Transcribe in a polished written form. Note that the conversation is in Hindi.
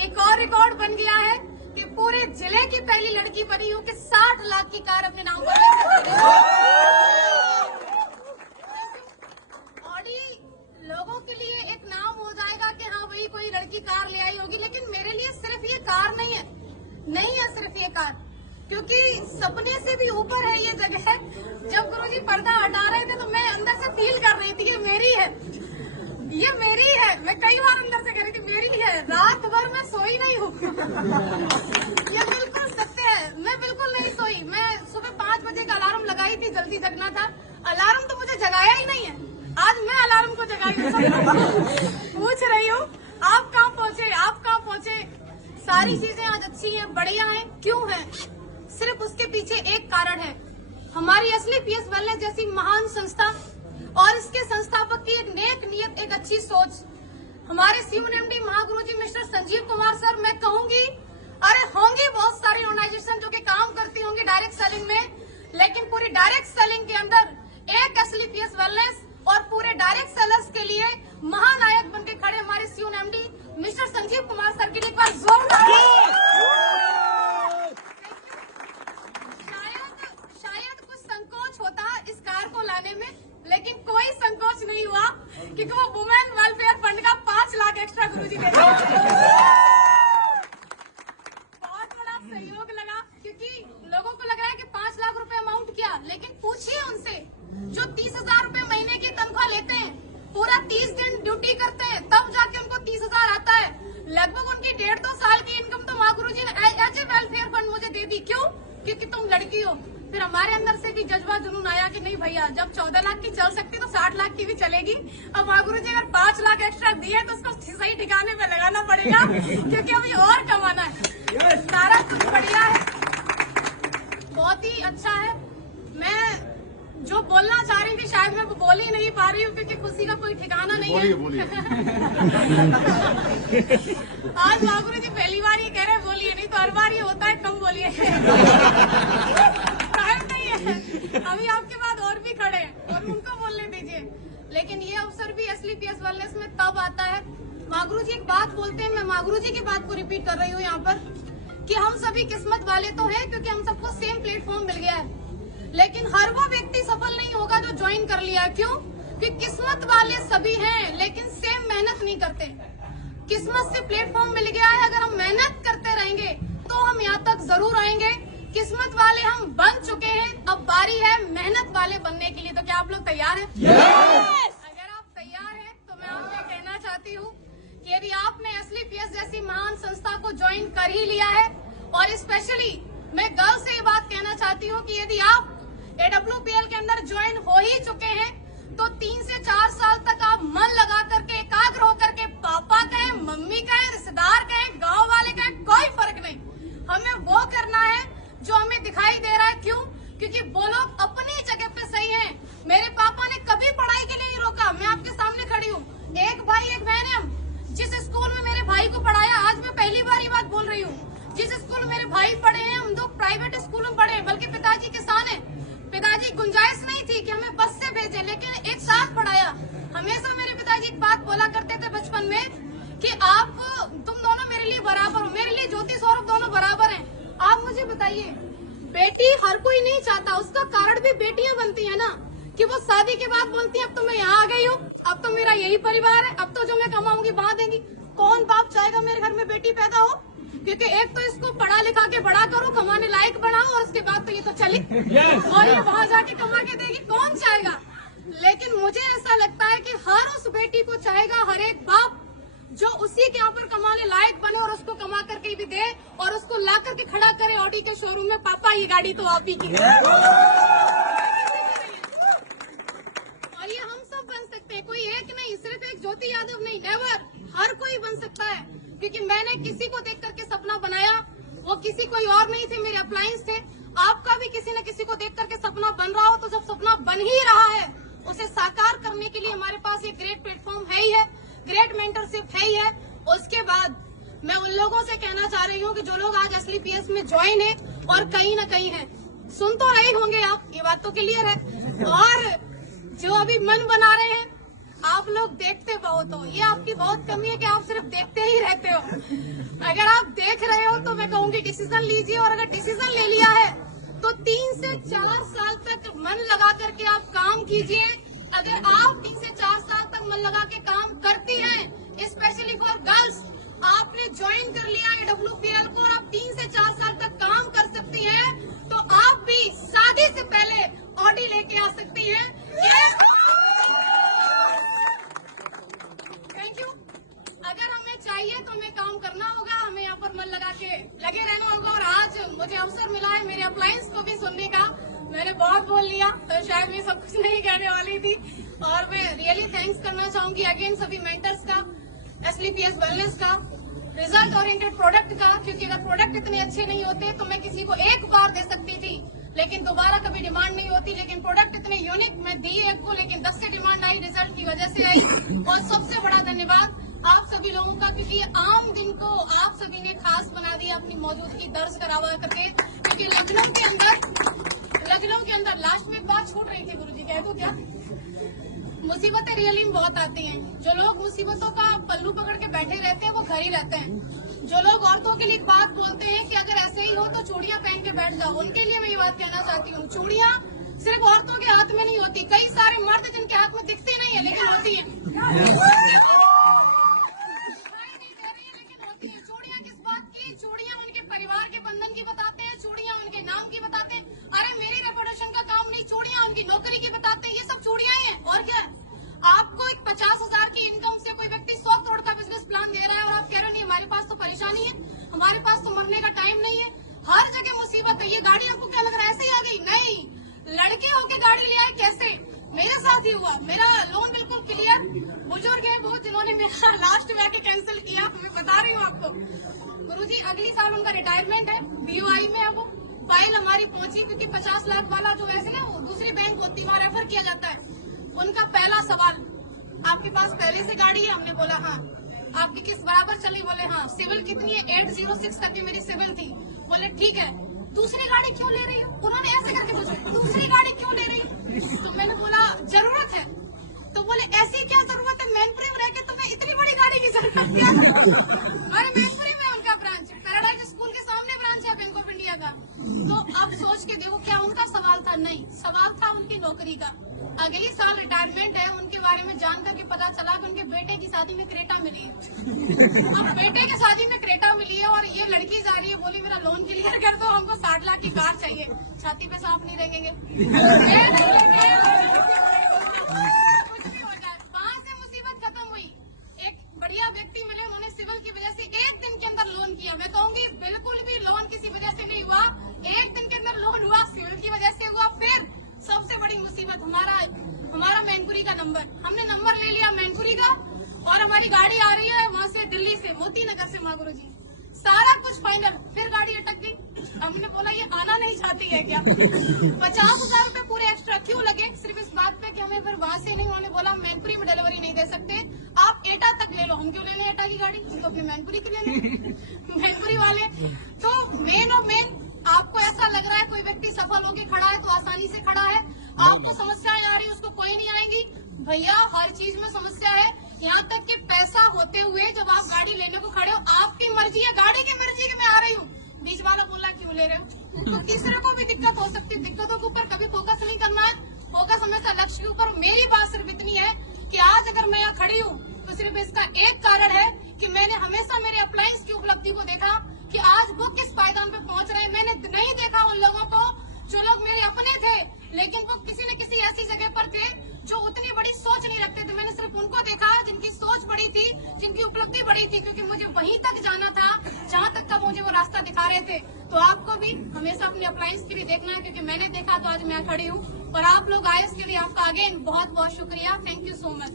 एक और रिकॉर्ड बन गया है कि पूरे जिले की पहली लड़की बनी हूँ कि 60 लाख की कार अपने नाम पर ले सकती हूँ। ऑडी लोगों के लिए एक नाम हो जाएगा कि हाँ भाई कोई लड़की कार ले आई होगी, लेकिन मेरे लिए सिर्फ ये कार नहीं है सिर्फ ये कार, क्योंकि सपने से भी ऊपर है ये जगह। जब गुरुजी पर्दा हटा रहे थे तो मैं अंदर से फील कर रही थी ये मेरी है। मैं कई बार अंदर से कह रही थी मेरी है। रात भर मैं सोई नहीं हूँ। ये बिल्कुल सत्य है, मैं बिल्कुल नहीं सोई। मैं सुबह 5 बजे का अलार्म लगाई थी, जल्दी जगना था। अलार्म तो मुझे जगाया ही नहीं है, आज मैं अलार्म को जगाई। पूछ रही हूँ आप कहाँ पहुँचे। सारी चीजें आज अच्छी हैं, बढ़िया हैं। क्यों है? सिर्फ उसके पीछे एक कारण है, हमारी असली पीएस वेलनेस जैसी महान संस्था और इसके संस्थापक की एक नेक नियत, एक अच्छी सोच। हमारे CMD Mahaguruji mister Sanjeev Kumar sir, मैं कहूंगी अरे होंगी बहुत सारी ऑर्गेनाइजेशन जो कि काम करती होंगी डायरेक्ट सेलिंग में, लेकिन पूरी डायरेक्ट सेलिंग के अंदर एक असली पीएस वेलनेस और पूरे डायरेक्ट सेलर्स के लिए महानायक बनके खड़े हमारे CMD mister Sanjeev Kumar sir के लिए एक बार जोरदार। शायद कुछ संकोच होता इस कार को लाने में, लेकिन कोई संकोच नहीं हुआ क्योंकि वो वुमेन वेलफेयर फंड का 5 लाख एक्स्ट्रा गुरुजी दे दिया। बहुत बड़ा सहयोग लगा, क्योंकि लोगों को लग रहा है कि 5 लाख रुपए अमाउंट क्या, लेकिन पूछिए उनसे जो 30,000 रुपए महीने की तनख्वाह लेते हैं, पूरा 30 दिन ड्यूटी करते हैं, तब जाके उनको 30,000 आता है। लगभग उनकी 1.5-2 साल की इनकम तो माँ गुरुजी ने एज ए वेलफेयर फंड मुझे दे दी। क्यों? क्योंकि तुम लड़की हो। फिर हमारे अंदर से भी जज्बा जुनून आया कि नहीं भैया, जब 14 लाख की चल सकती तो 60 लाख की भी चलेगी। अब माँ गुरुजी अगर 5 लाख एक्स्ट्रा दिए तो उसको सही ठिकाने पे लगाना पड़ेगा, क्योंकि अभी और कमाना है। सारा कुछ बढ़िया है, बहुत ही अच्छा है। मैं जो बोलना चाह रही थी शायद मैं वो बोल ही नहीं पा रही हूँ, क्योंकि खुशी का कोई ठिकाना नहीं है। आज माँ गुरुजी पहली बार ये कह रहे बोलिए, नहीं तो हर बार ये होता है कम बोलिए। अभी आपके बाद और भी खड़े हैं और उनको बोलने दीजिए। लेकिन ये अवसर भी असली पीएस वेलनेस में तब आता है। माँ गुरुजी एक बात बोलते हैं, मैं माँ गुरुजी की बात को रिपीट कर रही हूँ यहाँ पर, कि हम सभी किस्मत वाले तो हैं क्योंकि हम सबको सेम प्लेटफॉर्म मिल गया है, लेकिन हर वो व्यक्ति सफल नहीं होगा जो ज्वाइन कर लिया है। क्यों? कि किस्मत वाले सभी हैं लेकिन सेम मेहनत नहीं करते। किस्मत से प्लेटफॉर्म मिल गया है, अगर हम मेहनत करते रहेंगे तो हम यहाँ तक जरूर आएंगे। किस्मत वाले हम बन चुके हैं, अब बारी है मेहनत वाले बनने के लिए। तो क्या आप लोग तैयार हैं? अगर आप तैयार हैं तो मैं आपसे कहना चाहती हूँ कि यदि आपने असली पीएस जैसी महान संस्था को ज्वाइन कर ही लिया है, और स्पेशली मैं गर्ल्स से ये बात कहना चाहती हूँ कि यदि आप AWPL के अंदर ज्वाइन हो ही चुके हैं तो 3 से 4 साल तक आप मन लगा करके, एकाग्र होकर के, पापा कहें, मम्मी कहें, रिश्तेदार कहें, गाँव वाले कहें, कोई फर्क नहीं, हमें वो करना है जो हमें दिखाई दे रहा है। क्यों? क्योंकि वो लोग अपनी जगह पे सही हैं। मेरे पापा ने कभी पढ़ाई के लिए नहीं रोका, मैं आपके सामने खड़ी हूँ। एक भाई एक बहन है हम। जिस स्कूल में मेरे भाई को पढ़ाया, आज मैं पहली बार ये बात बोल रही हूँ, जिस स्कूल में मेरे भाई पढ़े हैं, हम 2 प्राइवेट स्कूल में पढ़े हैं, बल्कि पिताजी किसान है। पिताजी गुंजाइश नहीं थी कि हमें बस से भेजे, लेकिन एक साथ पढ़ाया। हमेशा मेरे पिताजी एक बात बोला करते थे बचपन में कि तुम दोनों मेरे लिए बराबर हो। मेरे लिए ज्योति सौरभ दोनों बराबर हैं। आप मुझे बताइए, बेटी हर कोई नहीं चाहता, उसका कारण भी बेटियां बनती है ना, कि वो शादी के बाद बोलती है अब तो मैं यहाँ आ गई हूँ, अब तो मेरा यही परिवार है, अब तो जो मैं कमाऊंगी वहाँ देंगी। कौन बाप चाहेगा मेरे घर में बेटी पैदा हो? क्योंकि एक तो इसको पढ़ा लिखा के बड़ा करो, कमाने लायक बनाओ, और उसके बाद तो ये तो चली और ये वहाँ जाके कमा के देगी, कौन चाहेगा? लेकिन मुझे ऐसा लगता है कि हर उस बेटी को चाहेगा, हर एक बाप जो उसी के यहाँ पर कमाने लायक बने और उसको कमा करके भी दे और उसको ला करके खड़ा करे ऑडी के शोरूम में, पापा ये गाड़ी तो आप ही की है। और ये हम सब बन सकते हैं, कोई एक नहीं, सिर्फ एक ज्योति यादव नहीं, नेवर, हर कोई बन सकता है। क्योंकि मैंने किसी को देख करके सपना बनाया, वो किसी कोई और नहीं थे, मेरे अप्लायंस थे। आपका भी किसी न किसी को देख करके सपना बन रहा हो, तो जब सपना बन ही रहा है उसे साकार करने के लिए हमारे पास एक ग्रेट प्लेटफॉर्म है ही है, ग्रेट मेंटरशिप है ही है। उसके बाद मैं उन लोगों से कहना चाह रही हूँ कि जो लोग आज असली पीएस में ज्वाइन है और कहीं न कहीं है, सुन तो रहे होंगे आप, ये बात तो क्लियर है, और जो अभी मन बना रहे हैं आप लोग देखते बहुत हो, ये आपकी बहुत कमी है कि आप सिर्फ देखते ही रहते हो। अगर आप देख रहे हो तो मैं कहूँगी डिसीजन लीजिए, और अगर डिसीजन ले लिया है तो 3 से 4 साल तक मन लगा करके आप काम कीजिए। अगर आप 3 से 4 साल तक मन लगा के काम करती हैं, स्पेशली फॉर गर्ल्स, आपने ज्वाइन कर लिया है WPL को और आप 3 से 4 साल तक काम कर सकती हैं, तो आप भी शादी से पहले ऑडी लेके आ सकती हैं। Thank you. अगर हमें चाहिए तो हमें काम करना होगा, हमें यहाँ पर मन लगा के लगे रहना होगा। और आज मुझे अवसर मिला है मेरे अप्लायंस को भी सुनने का। मैंने बहुत बोल लिया तो शायद मैं सब कुछ नहीं कहने वाली थी, और मैं रियली थैंक्स करना चाहूंगी अगेन सभी मेंटर्स का, SLPS वेलनेस का, रिजल्ट ओरिएंटेड प्रोडक्ट का, क्योंकि अगर प्रोडक्ट इतने अच्छे नहीं होते तो मैं किसी को एक बार दे सकती थी लेकिन दोबारा कभी डिमांड नहीं होती। लेकिन प्रोडक्ट इतने यूनिक, मैं दी एक को लेकिन 10 से डिमांड आई, रिजल्ट की वजह से आई। और सबसे बड़ा धन्यवाद आप सभी लोगों का, क्योंकि आम दिन को आप सभी ने खास बना दिया अपनी मौजूदगी दर्ज करवा करके। क्योंकि लखनऊ के अंदर लास्ट में एक बात छूट रही थी गुरुजी, कह दूं क्या? मुसीबतें रियली में बहुत आती हैं। जो लोग मुसीबतों का पल्लू पकड़ के बैठे रहते हैं वो घर ही रहते हैं। जो लोग औरतों के लिए एक बात बोलते हैं कि अगर ऐसे ही हो तो चूड़ियां पहन के बैठ जाओ, उनके लिए मैं ये बात कहना चाहती हूँ, चूड़ियां सिर्फ औरतों के हाथ में नहीं होती। कई सारे मर्द जिनके हाथ में दिखते नहीं है लेकिन होती है। चूड़ियां किस बात की? चूड़ियां उनके परिवार के बंधन की बताते हैं, चूड़ियां उनके नाम की बताते हैं। अरे मेरी रेपुटेशन का काम नहीं, चूड़ियां उनकी नौकरी की बताते हैं। ये सब चूड़ियां हैं और क्या है? आपको एक 50,000 की इनकम से कोई व्यक्ति 100 करोड़ का बिजनेस प्लान दे रहा है और आप कह रहे हो नहीं हमारे पास तो परेशानी है, हमारे पास तो मरने का टाइम नहीं है। हर जगह मुसीबत है। ये गाड़ी आपको क्या लग रहा है ऐसे ही आ गई? नहीं, लड़के होके गाड़ी ले आए। कैसे? मेरे साथ ही हुआ। मेरा लोन बिल्कुल क्लियर। बुजुर्ग है बहुत जिन्होंने मेरा लास्ट में आके कैंसिल किया, मैं बता रही हूँ आपको। गुरुजी अगली साल उनका रिटायरमेंट है, BOI में है वो। फाइल हमारी पहुंची क्योंकि 50 लाख वाला जो वैसे ना दूसरी बैंक होती है वहाँ रेफर किया जाता है। उनका पहला सवाल, आपके पास पहले से गाड़ी है? हमने बोला हाँ। आपकी किस बराबर चली? बोले हाँ। सिविल कितनी है? 806 तक की मेरी सिविल थी। बोले ठीक है, दूसरी गाड़ी क्यों ले रही हो? उन्होंने ऐसे करके पूछा दूसरी गाड़ी क्यों ले रही हो? तो मैंने बोला जरूरत है। तो बोले ऐसी क्या जरूरत है, मैनपुरी में रह के तुम्हें इतनी बड़ी गाड़ी की जरूरत है? अरे मैनपुरी में उनका ब्रांच, पैराडाइज स्कूल के सामने ब्रांच है बैंक ऑफ इंडिया का। तो अब सोच के देखो क्या उनका सवाल था? नहीं, सवाल था उनकी नौकरी का। अगले साल रिटायरमेंट है, उनके बारे में जानकर के पता चला कि उनके बेटे की शादी में क्रेटा मिली है। अब बेटे की शादी में क्रेटा मिली है और ये लड़की जा रही है, बोली मेरा लोन क्लियर कर दो, हमको 60 लाख की कार चाहिए। छाती पे सांप नहीं रहेंगे, कुछ भी हो जाए। वहाँ से मुसीबत खत्म हुई। एक बढ़िया व्यक्ति मिले, उन्होंने सिविल की वजह से 1 दिन के अंदर लोन किया। मैं कहूंगी बिल्कुल भी लोन किसी वजह से नहीं हुआ, 1 दिन के अंदर लोन हुआ, सिविल की वजह से हुआ। फिर सबसे बड़ी मुसीबत हमारा मैनपुरी का नंबर, हमने नंबर ले लिया मैनपुरी का और हमारी गाड़ी आ रही है वहाँ से दिल्ली से, मोती नगर से माँ गुरुजी, सारा कुछ फाइनल। फिर गाड़ी अटक गई। हमने बोला ये आना नहीं चाहती है क्या? 50,000 रूपए पूरे एक्स्ट्रा क्यों लगे? सिर्फ इस बात पे कि हमें फिर वहाँ से नहीं, उन्होंने बोला मैनपुरी में डिलीवरी नहीं दे सकते, आप एटा तक ले लो। हम क्यों लेने एटा की गाड़ी? तो अपनी मैनपुरी की लेने मैनपुरी वाले। तो मेन और मेन आपको ऐसा लग रहा है कोई व्यक्ति सफल होके खड़ा है तो आसानी से खड़ा है, आपको समस्याएं आ रही है उसको कोई नहीं आएंगी। भैया हर चीज में समस्या है, यहाँ तक कि पैसा होते हुए जब आप गाड़ी लेने को खड़े हो, आपकी मर्जी है, गाड़ी की मर्जी कि मैं आ रही हूँ, बीच वाला बोला क्यों ले रहे हो? तो तीसरे को भी दिक्कत हो सकती है। दिक्कतों के ऊपर कभी फोकस नहीं करना है, फोकस हमेशा लक्ष्य के ऊपर। मेरी बात सिर्फ इतनी है कि आज अगर मैं यहाँ खड़ी हूँ तो सिर्फ इसका एक कारण है कि मैंने हमेशा मेरे अप्लायंस की उपलब्धि को देखा कि आज वो किस पायदान पे पहुंच रहे हैं। मैंने नहीं देखा उन लोगों को जो लोग मेरे अपने थे लेकिन वो किसी न किसी ऐसी जगह पर थे जो उतनी बड़ी सोच नहीं रखते थे। मैंने सिर्फ उनको देखा जिनकी सोच बड़ी थी, जिनकी उपलब्धि बड़ी थी, क्योंकि मुझे वहीं तक जाना था जहाँ तक का मुझे वो रास्ता दिखा रहे थे। तो आपको भी हमेशा अपने अप्लायंस के लिए देखना है, क्योंकि मैंने देखा तो आज मैं खड़ी हूँ। और आप लोग आए इसके लिए आपका अगेन बहुत बहुत शुक्रिया। Thank you so much.